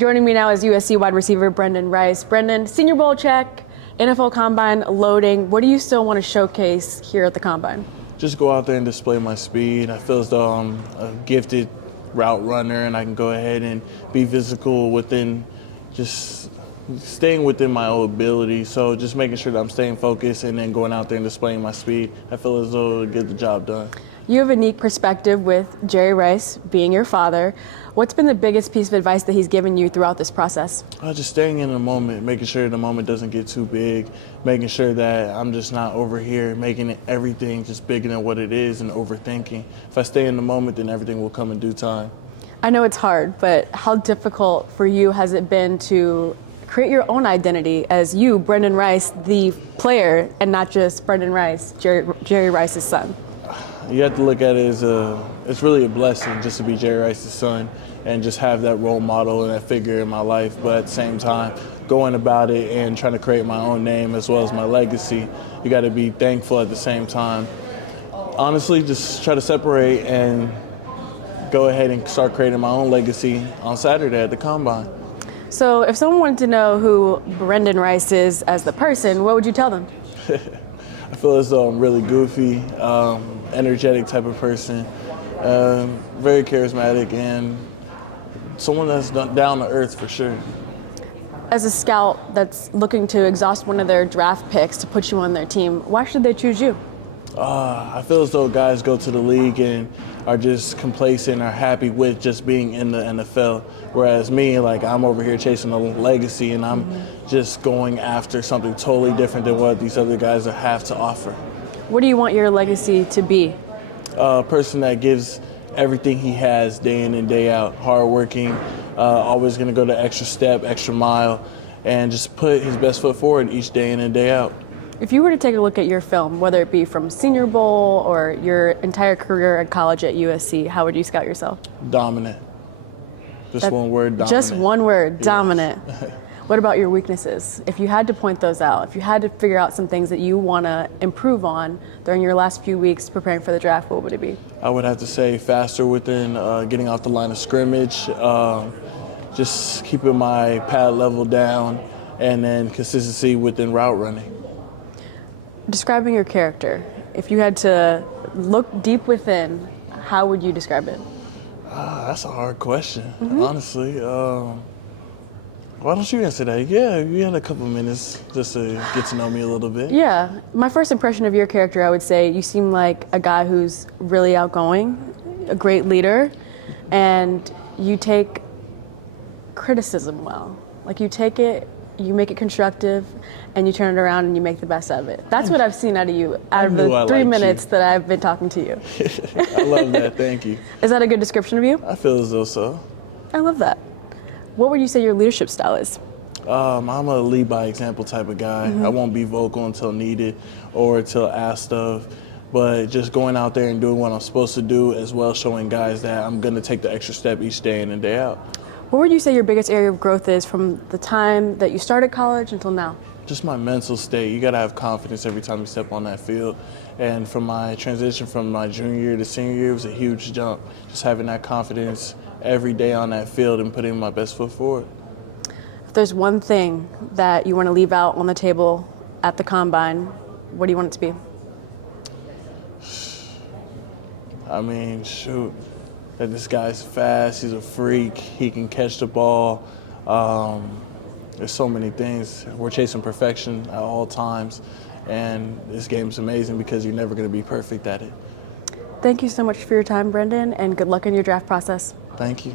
Joining me now is USC wide receiver Brenden Rice. Brenden, Senior Bowl check, NFL Combine loading. What do you still want to showcase here at the Combine? Just go out there and display my speed. I feel as though I'm a gifted route runner and I can go ahead and be physical within just staying within my own ability. So just making sure that I'm staying focused and then going out there and displaying my speed. I feel as though it'll get the job done. You have a unique perspective with Jerry Rice being your father. What's been the biggest piece of advice that he's given you throughout this process? Just staying in the moment, making sure the moment doesn't get too big, making sure that I'm just not over here making everything just bigger than what it is and overthinking. If I stay in the moment, then everything will come in due time. I know it's hard, but how difficult for you has it been to create your own identity as you, Brenden Rice, the player, and not just Brenden Rice, Jerry Rice's son? You have to look at it as it's really a blessing just to be Jerry Rice's son and just have that role model and that figure in my life. But at the same time, going about it and trying to create my own name as well as my legacy, you got to be thankful at the same time. Honestly, just try to separate and go ahead and start creating my own legacy on Saturday at the Combine. So if someone wanted to know who Brenden Rice is as the person, what would you tell them? I feel as though I'm really goofy, energetic type of person, very charismatic, and someone that's down to earth for sure. As a scout that's looking to exhaust one of their draft picks to put you on their team, why should they choose you? I feel as though guys go to the league and are just complacent or happy with just being in the NFL. Whereas me, like, I'm over here chasing a legacy and I'm just going after something totally different than what these other guys have to offer. What do you want your legacy to be? A person that gives everything he has day in and day out, hardworking, always going to go the extra step, extra mile, and just put his best foot forward each day in and day out. If you were to take a look at your film, whether it be from Senior Bowl or your entire career at college at USC, how would you scout yourself? Dominant. Just one word, dominant. Just one word, Yes. dominant. What about your weaknesses? If you had to point those out, if you had to figure out some things that you want to improve on during your last few weeks preparing for the draft, what would it be? I would have to say faster within getting off the line of scrimmage, just keeping my pad level down, and then consistency within route running. Describing your character, if you had to look deep within, how would you describe it? That's a hard question, honestly. Why don't you answer that? Yeah, you had a couple minutes just to get to know me a little bit. Yeah, my first impression of your character, I would say you seem like a guy who's really outgoing, a great leader, and you take criticism well. Like, you take it, you make it constructive, and you turn it around and you make the best of it. That's what I've seen out of you, out of the 3 minutes that I've been talking to you. I love that, thank you. Is that a good description of you? I feel as though so. I love that. What would you say your leadership style is? I'm a lead by example type of guy. I won't be vocal until needed or until asked of, but just going out there and doing what I'm supposed to do, as well as showing guys that I'm going to take the extra step each day in and day out. What would you say your biggest area of growth is from the time that you started college until now? Just my mental state. You got to have confidence every time you step on that field. And from my transition from my junior year to senior year, it was a huge jump. Just having that confidence every day on that field and putting my best foot forward. If there's one thing that you want to leave out on the table at the Combine, what do you want it to be? I mean, shoot, that this guy's fast, he's a freak, he can catch the ball. There's so many things. We're chasing perfection at all times, and this game's amazing because you're never going to be perfect at it. Thank you so much for your time, Brenden, and good luck in your draft process. Thank you.